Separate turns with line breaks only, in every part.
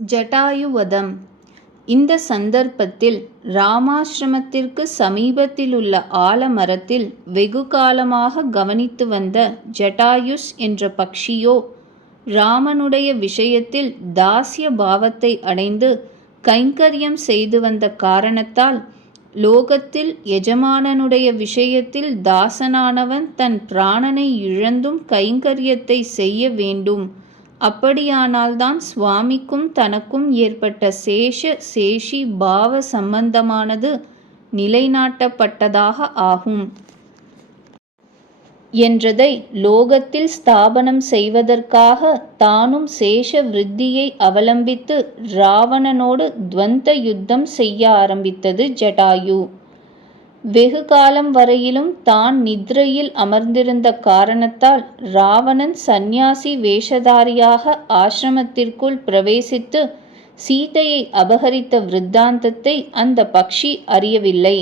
ஜடாயுவதம். இந்த சந்தர்ப்பத்தில் ராமாசிரமத்திற்கு சமீபத்திலுள்ள ஆலமரத்தில் வெகு காலமாக கவனித்து வந்த ஜடாயுஸ் என்ற பக்ஷியோ ராமனுடைய விஷயத்தில் தாஸ்ய பாவத்தை அடைந்து கைங்கரியம் செய்து வந்த காரணத்தால் லோகத்தில் எஜமானனுடைய விஷயத்தில் தாசனானவன் தன் பிராணனை இழந்தும் கைங்கரியத்தை செய்ய வேண்டும் அப்படியானால்தான் சுவாமிக்கும் தனக்கும் ஏற்பட்ட சேஷ சேஷி பாவ சம்பந்தமானது நிலைநாட்டப்பட்டதாக ஆகும். என்றதை லோகத்தில் ஸ்தாபனம் செய்வதற்காக தானும் சேஷ விருத்தியை அவலம்பித்து ராவணனோடு துவந்த யுத்தம் செய்ய ஆரம்பித்தது ஜடாயு. வெகு காலம் வரையிலும் தான் நித்ரையில் அமர்ந்திருந்த காரணத்தால் ராவணன் சந்நியாசி வேஷதாரியாக ஆசிரமத்திற்குள் பிரவேசித்து சீதையை அபகரித்த விருத்தாந்தத்தை அந்த பக்ஷி அறியவில்லை.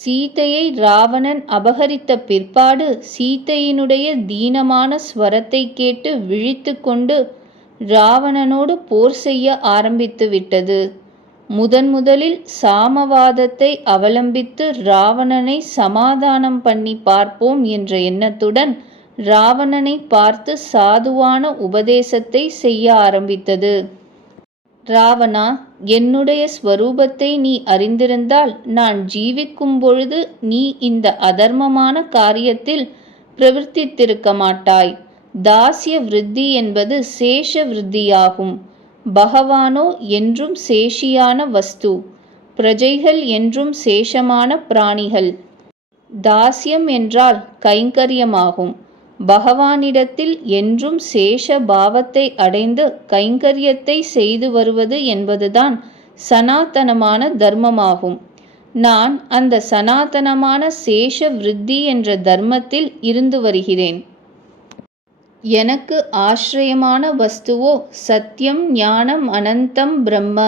சீதையை ராவணன் அபகரித்த பிற்பாடு சீதையினுடைய தீனமான ஸ்வரத்தை கேட்டு விழித்து கொண்டு ராவணனோடு போர் செய்ய ஆரம்பித்து விட்டது முதன் முதலில் சாமவாதத்தை அவலம்பித்து ராவணனை சமாதானம் பண்ணி பார்ப்போம் என்ற எண்ணத்துடன் ராவணனை பார்த்து சாதுவான உபதேசத்தை செய்ய ஆரம்பித்தது. ராவணா என்னுடைய ஸ்வரூபத்தை நீ அறிந்திருந்தால் நான் ஜீவிக்கும் பொழுது நீ இந்த அதர்மமான காரியத்தில் பிரவர்த்தித்திருக்க மாட்டாய். தாசிய விருத்தி என்பது சேஷ விருத்தியாகும். பகவானோ என்றும் சேஷியான வஸ்து பிரஜைகள் என்றும் சேஷமான பிராணிகள். தாஸ்யம் என்றால் கைங்கரியமாகும். பகவானிடத்தில் என்றும் சேஷ பாவத்தை அடைந்து கைங்கரியத்தை செய்து வருவது என்பதுதான் சனாதனமான தர்மமாகும். நான் அந்த சனாதனமான சேஷ விருத்தி என்ற தர்மத்தில் இருந்து வருகிறேன். எனக்கு ஆசிரியமான வஸ்துவோ சத்தியம் ஞானம் அனந்தம் பிரம்ம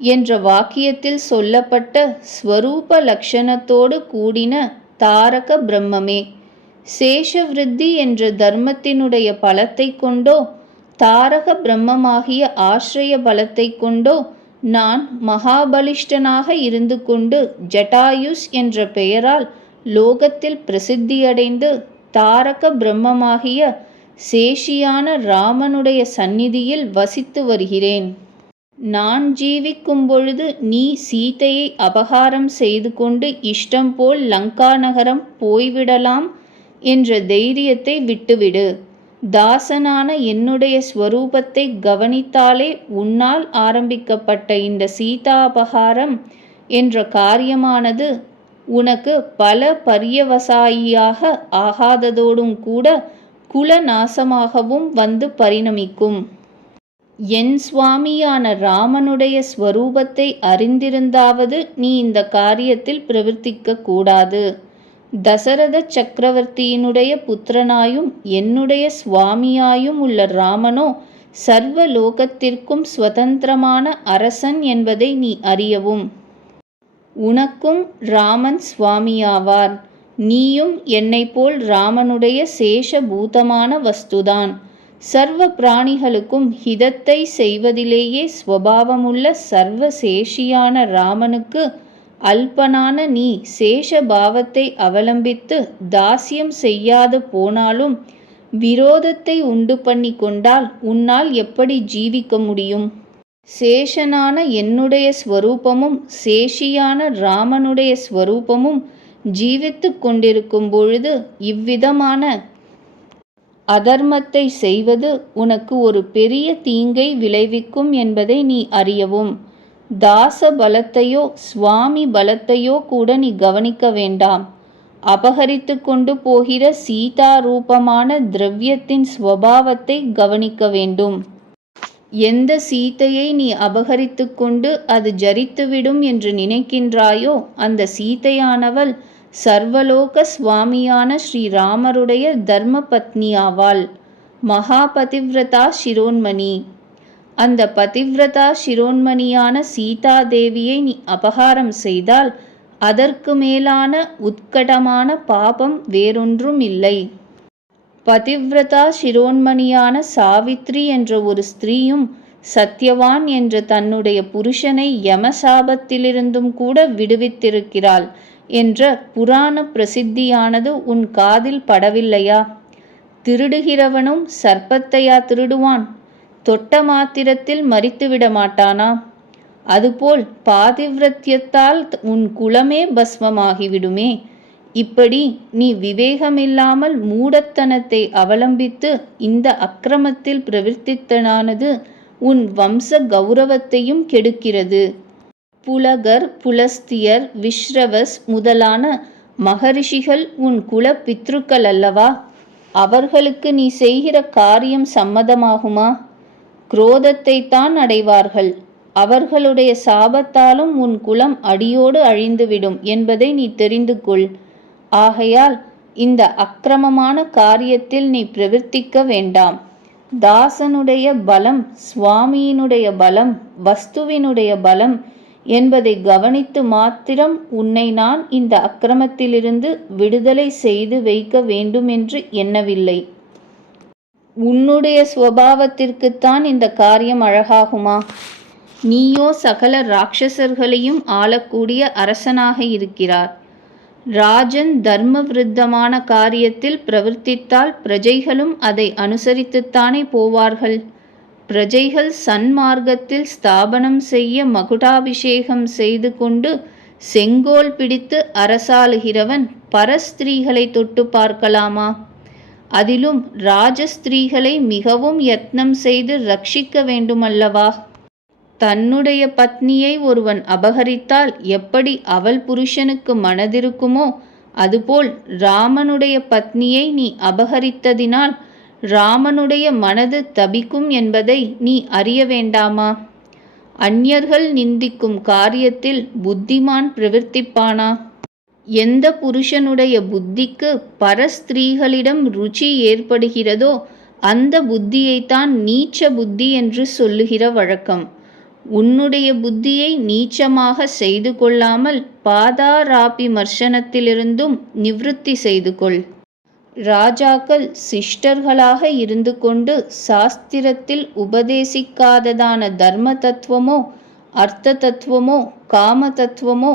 என்ற வாக்கியத்தில் சொல்லப்பட்ட ஸ்வரூப லக்ஷணத்தோடு கூடின தாரக பிரம்மமே. சேஷவிருத்தி என்ற தர்மத்தினுடைய பலத்தை கொண்டோ தாரக பிரம்மமாகிய ஆசிரிய பலத்தை கொண்டோ நான் மகாபலிஷ்டனாக இருந்து கொண்டு ஜட்டாயுஸ் என்ற பெயரால் லோகத்தில் பிரசித்தியடைந்து தாரக பிரம்மமாகிய சேஷியான ராமனுடைய சந்நிதியில் வசித்து வருகிறேன். நான் ஜீவிக்கும் பொழுது நீ சீதையை அபகாரம் செய்து கொண்டு இஷ்டம் போல் லங்கா நகரம் போய்விடலாம் என்ற தைரியத்தை விட்டுவிடு. தாசனான என்னுடைய ஸ்வரூபத்தை கவனித்தாலே உன்னால் ஆரம்பிக்கப்பட்ட இந்த சீதாபகாரம் என்ற காரியமானது உனக்கு பல பரியவசாயியாக ஆகாததோடும் கூட குலநாசமாகவும் வந்து பரிணமிக்கும். என் சுவாமியான ராமனுடைய ஸ்வரூபத்தை அறிந்திருந்தாவது நீ இந்த காரியத்தில் பிரவர்த்திக்க கூடாது. தசரத சக்கரவர்த்தியினுடைய புத்திரனாயும் என்னுடைய சுவாமியாயும் உள்ள ராமனோ சர்வ லோகத்திற்கும் சுதந்திரமான அரசன் என்பதை நீ அறியவும். உனக்கும் ராமன் சுவாமியாவார். நீயும் என்னைப்போல் ராமனுடைய சேஷ பூதமான வஸ்துதான். சர்வ பிராணிகளுக்கும் ஹிதத்தை செய்வதிலேயே ஸ்வபாவமுள்ள சர்வ சேஷியான ராமனுக்கு அல்பனான நீ சேஷ பாவத்தை அவலம்பித்து தாசியம் செய்யாது போனாலும் விரோதத்தை உண்டு பண்ணி கொண்டால் உன்னால் எப்படி ஜீவிக்க முடியும்? சேஷனான என்னுடைய ஸ்வரூபமும் சேஷியான ராமனுடைய ஸ்வரூபமும் ஜீவித்து கொண்டிருக்கும் பொழுது இவ்விதமான அதர்மத்தை செய்வது உனக்கு ஒரு பெரிய தீங்கை விளைவிக்கும் என்பதை நீ அறியவும். தாச பலத்தையோ சுவாமி பலத்தையோ கூட நீ கவனிக்க வேண்டாம். அபகரித்து கொண்டு போகிற சீதா ரூபமான திரவியத்தின் ஸ்வபாவத்தை கவனிக்க வேண்டும். எந்த சீத்தையை நீ அபகரித்து கொண்டு அது ஜரித்துவிடும் என்று நினைக்கின்றாயோ அந்த சீத்தையானவள் சர்வலோக சுவாமியான ஸ்ரீராமருடைய தர்ம பத்னியாவாள் மகா பதிவிரதா சிரோன்மணி. அந்த பதிவிரதா சிரோன்மணியான சீதா தேவியை நீ அபகாரம் செய்தால் அதற்கு மேலான உத்கடமான பாபம் வேறொன்றும் இல்லை. பதிவிரதா சிரோன்மணியான சாவித்ரி என்ற ஒரு ஸ்திரீயும் சத்யவான் என்ற தன்னுடைய புருஷனை யமசாபத்திலிருந்தும் கூட விடுவித்திருக்கிறாள். என்ற புராண பிரசித்தியானது உன் காதில் படவில்லையா? திருடுகிறவனும் சர்ப்பத்தையா திருடுவான்? தொட்ட மாத்திரத்தில் மறித்துவிட மாட்டானா? அதுபோல் பாதிவிரத்தியத்தால் உன் குலமே பஸ்மமாகிவிடுமே. இப்படி நீ விவேகமில்லாமல் மூடத்தனத்தை அவலம்பித்து இந்த அக்கிரமத்தில் பிரவர்த்தித்தனானது உன் வம்ச கௌரவத்தையும் கெடுக்கிறது. புலகர் புலஸ்தியர் விஸ்ரவஸ் முதலான மகரிஷிகள் உன் குல பித்ருக்கள் அல்லவா? அவர்களுக்கு நீ செய்கிற காரியம் சம்மதமாகுமா? குரோதத்தை தான் அடைவார்கள். அவர்களுடைய சாபத்தாலும் உன் குலம் அடியோடு அழிந்துவிடும் என்பதை நீ தெரிந்து கொள். ஆகையால் இந்த அக்கிரமமான காரியத்தில் நீ பிரவர்த்திக்க வேண்டாம். தாசனுடைய பலம் சுவாமியினுடைய பலம் வஸ்துவினுடைய பலம் என்பதை கவனித்து மாத்திரம் உன்னை நான் இந்த அக்கிரமத்திலிருந்து விடுதலை செய்து வைக்க வேண்டுமென்று எண்ணவில்லை. உன்னுடைய சுவாவத்திற்குத்தான் இந்த காரியம் அழகாகுமா? நீயோ சகல ராட்சசர்களையும் ஆளக்கூடிய அரசனாக இருக்கிறார். ராஜன் தர்ம விருத்தமான காரியத்தில் பிரவர்த்தித்தால் பிரஜைகளும் அதை அனுசரித்துத்தானே போவார்கள்? பிரஜைகள் சன்மார்க்கத்தில் ஸ்தாபனம் செய்ய மகுடாபிஷேகம் செய்து கொண்டு செங்கோல் பிடித்து அரசாளுகிறவன் பரஸ்திரீகளை தொட்டு பார்க்கலாமா? அதிலும் ராஜஸ்திரீகளை மிகவும் யத்னம் செய்து ரட்சிக்க வேண்டுமல்லவா? தன்னுடைய பத்னியை ஒருவன் அபகரித்தால் எப்படி அவள் புருஷனுக்கு மனதிருக்குமோ அதுபோல் ராமனுடைய பத்னியை நீ அபகரித்ததினால் ராமனுடைய மனது தபிக்கும் என்பதை நீ அறிய வேண்டாமா? அந்நியர்கள் நிந்திக்கும் காரியத்தில் புத்திமான் பிரவர்த்திப்பானா? எந்த புருஷனுடைய புத்திக்கு பரஸ்திரீகளிடம் ருச்சி ஏற்படுகிறதோ அந்த புத்தியைத்தான் நீச்ச புத்தி என்று சொல்லுகிற வழக்கம். உன்னுடைய புத்தியை நீச்சமாக செய்து கொள்ளாமல் பாதாராபி மர்ஷனத்திலிருந்தும் நிவிருத்தி செய்து கொள். ராஜாக்கள் சிஷ்டர்களாக இருந்து கொண்டு சாஸ்திரத்தில் உபதேசிக்காததான தர்ம தத்துவமோ அர்த்த தத்துவமோ காம தத்துவமோ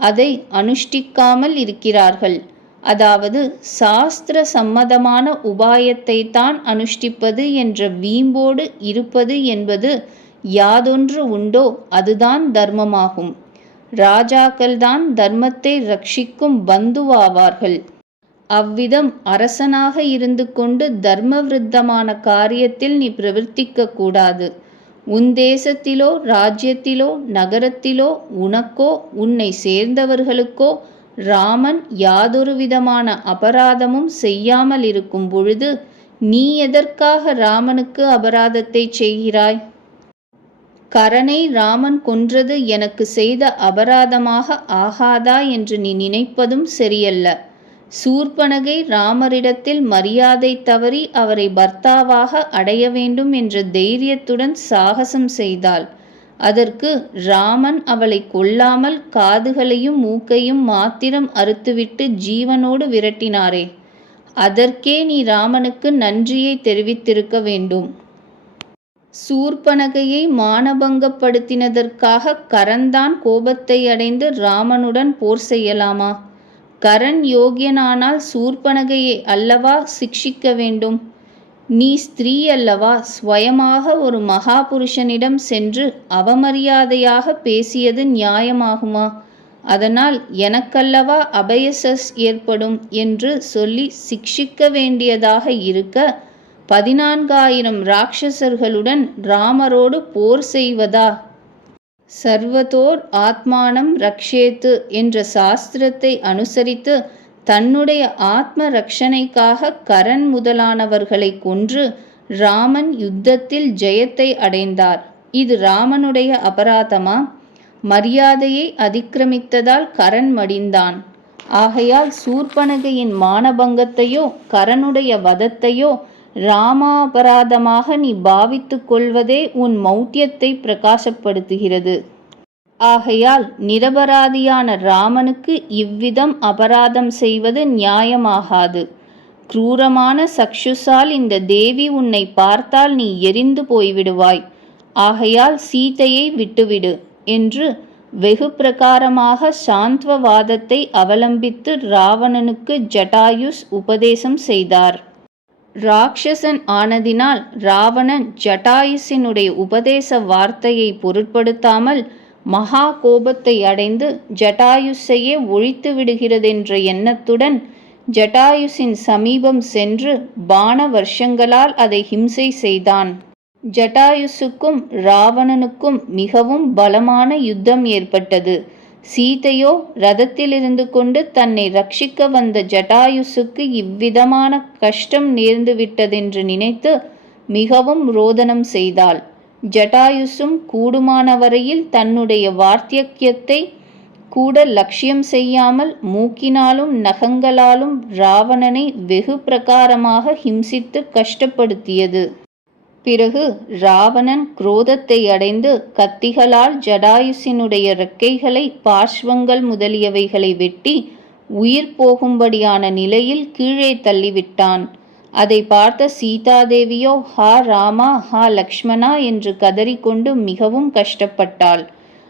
அதை அனுஷ்டிக்காமல் இருக்கிறார்கள். அதாவது சாஸ்திர சம்மதமான உபாயத்தை தான் அனுஷ்டிப்பது என்ற வீம்போடு இருப்பது என்பது யாதொன்று உண்டோ அதுதான் தர்மமாகும். ராஜாக்கள்தான் தர்மத்தை ரட்சிக்கும் பந்துவாவார்கள். அவ்விதம் அரசனாக இருந்து கொண்டு தர்மவிருத்தமான காரியத்தில் நீ பிரவர்த்திக்க கூடாது. உன் தேசத்திலோ ராஜ்யத்திலோ நகரத்திலோ உனக்கோ உன்னை சேர்ந்தவர்களுக்கோ ராமன் யாதொரு விதமான அபராதமும் செய்யாமல் இருக்கும் பொழுது நீ எதற்காக ராமனுக்கு அபராதத்தை செய்கிறாய்? கரனை ராமன் கொன்றது எனக்கு செய்த அபராதமாக ஆகாதா என்று நீ நினைப்பதும் சரியல்ல. சூர்பனகை ராமரிடத்தில் மரியாதை தவறி அவரை பர்த்தாவாக அடைய வேண்டும் என்ற தைரியத்துடன் சாகசம் செய்தாள். அதற்கு ராமன் அவளை கொல்லாமல் காதுகளையும் மூக்கையும் மாத்திரம் அறுத்துவிட்டு ஜீவனோடு விரட்டினாரே. அதற்கே நீ ராமனுக்கு நன்றியை தெரிவித்திருக்க வேண்டும். சூர்பனகையை மானபங்கப்படுத்தினதற்காக கரந்தான் கோபத்தை அடைந்து ராமனுடன் போர் செய்யலாமா? கரண் யோகியனானால் சூர்பனகையை அல்லவா சிக்ஷிக்க வேண்டும்? நீ ஸ்திரீ அல்லவா? ஸ்வயமாக ஒரு மகாபுருஷனிடம் சென்று அவமரியாதையாக பேசியது நியாயமாகுமா? அதனால் எனக்கல்லவா அபயசஸ் ஏற்படும் என்று சொல்லி சிக்ஷிக்க வேண்டியதாக இருக்க பதினான்காயிரம் ராட்சசர்களுடன் ராமரோடு போர் செய்வதா? சர்வதோர் ஆத்மானம் ரக்ஷேத்து என்ற சாஸ்திரத்தை அனுசரித்து தன்னுடைய ஆத்ம ரக்ஷணைக்காக கரண் முதலானவர்களை கொன்று ராமன் யுத்தத்தில் ஜெயத்தை அடைந்தார். இது ராமனுடைய அபராதமா? மரியாதையை அதிக்கிரமித்ததால் கரண் மடிந்தான். ஆகையால் சூர்பனகையின் மானபங்கத்தையோ கரனுடைய வதத்தையோ ராமாபராதமாக நீ பாவித்து கொள்வதே உன் மௌட்டியத்தை பிரகாசப்படுத்துகிறது. ஆகையால் நிரபராதியான ராமனுக்கு இவ்விதம் அபராதம் செய்வது நியாயமாகாது. க்ரூரமான சக்ஷுசால் இந்த தேவி உன்னை பார்த்தால் நீ எரிந்து போய்விடுவாய். ஆகையால் சீதையை விட்டுவிடு என்று வெகு பிரகாரமாக சாந்த்வவாதத்தை அவலம்பித்து ராவணனுக்கு ஜட்டாயுஸ் உபதேசம் செய்தார். ராட்சசன் ஆனதினால் ராவணன் ஜட்டாயுசினுடைய உபதேச வார்த்தையை பொருட்படுத்தாமல் மகா கோபத்தை அடைந்து ஜட்டாயுஸையே ஒழித்து விடுகிறதென்ற எண்ணத்துடன் ஜட்டாயுசின் சமீபம் சென்று பான வருஷங்களால் அதை ஹிம்சை செய்தான். ஜட்டாயுசுக்கும் ராவணனுக்கும் மிகவும் பலமான யுத்தம் ஏற்பட்டது. சீதையோ ரதத்திலிருந்து கொண்டு தன்னை ரட்சிக்க வந்த ஜட்டாயுசுக்கு இவ்விதமான கஷ்டம் நேர்ந்து விட்டதென்று நினைத்து மிகவும் ரோதனம் செய்தாள். ஜட்டாயுசும் கூடுமான வரையில் தன்னுடைய வார்த்தியக்கியத்தை கூட லட்சியம் செய்யாமல் மூக்கினாலும் நகங்களாலும் ராவணனை வெகு பிரகாரமாக ஹிம்சித்து கஷ்டப்படுத்தியது. பிறகு ராவணன் குரோதத்தை அடைந்து கத்திகளால் ஜடாயுசினுடைய இறக்கைகளை பார்ஷ்வங்கள் முதலியவைகளை வெட்டி உயிர் போகும்படியான நிலையில் கீழே தள்ளிவிட்டான். அதை பார்த்த சீதாதேவியோ ஹா ராமா ஹா லக்ஷ்மணா என்று கதறிக்கொண்டு மிகவும் கஷ்டப்பட்டாள்.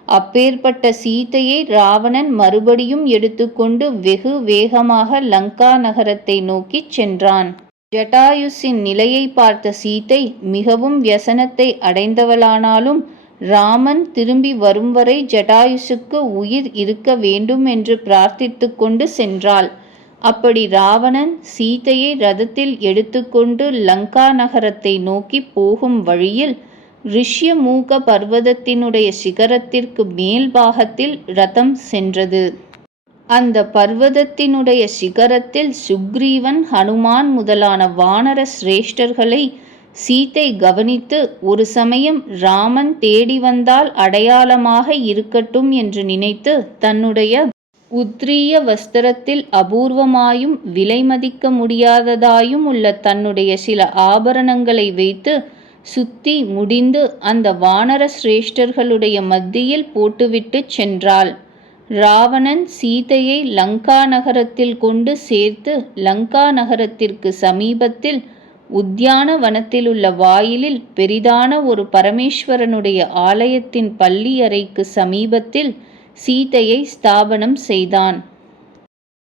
அப்பேற்பட்ட சீதையை ராவணன் மறுபடியும் எடுத்துக்கொண்டு வெகு வேகமாக லங்கா நகரத்தை நோக்கிச் சென்றான். ஜட்டாயுசின் நிலையை பார்த்த சீதை மிகவும் வியசனத்தை அடைந்தவளானாலும் ராமன் திரும்பி வரும் வரை ஜட்டாயுசுக்கு உயிர் இருக்க வேண்டும் என்று பிரார்த்தித்து கொண்டு சென்றாள். அப்படி ராவணன் சீதையை ரதத்தில் எடுத்துக்கொண்டு லங்கா நகரத்தை நோக்கி போகும் வழியில் ரிஷ்யமூக பர்வதத்தினுடைய சிகரத்திற்கு மேல் பாகத்தில் ரதம் சென்றது. அந்த பர்வதத்தினுடைய சிகரத்தில் சுக்ரீவன் ஹனுமான் முதலான வானர சிரேஷ்டர்களை சீத்தை கவனித்து ஒரு சமயம் ராமன் தேடி வந்தால் அடையாளமாக இருக்கட்டும் என்று நினைத்து தன்னுடைய உத்ரிய வஸ்திரத்தில் அபூர்வமாயும் விலை மதிக்க முடியாததாயும் உள்ள தன்னுடைய சில ஆபரணங்களை வைத்து சுத்தி முடிந்து அந்த வானர சிரேஷ்டர்களுடைய மத்தியில் போட்டுவிட்டு சென்றாள். ராவணன் சீதையை லங்கா நகரத்தில் கொண்டு சேர்த்து லங்கா நகரத்திற்கு சமீபத்தில் உத்தியான வனத்திலுள்ள வாயிலில் பெரிதான ஒரு பரமேஸ்வரனுடைய ஆலயத்தின் பள்ளி அறைக்கு சமீபத்தில் சீதையை ஸ்தாபனம் செய்தான்.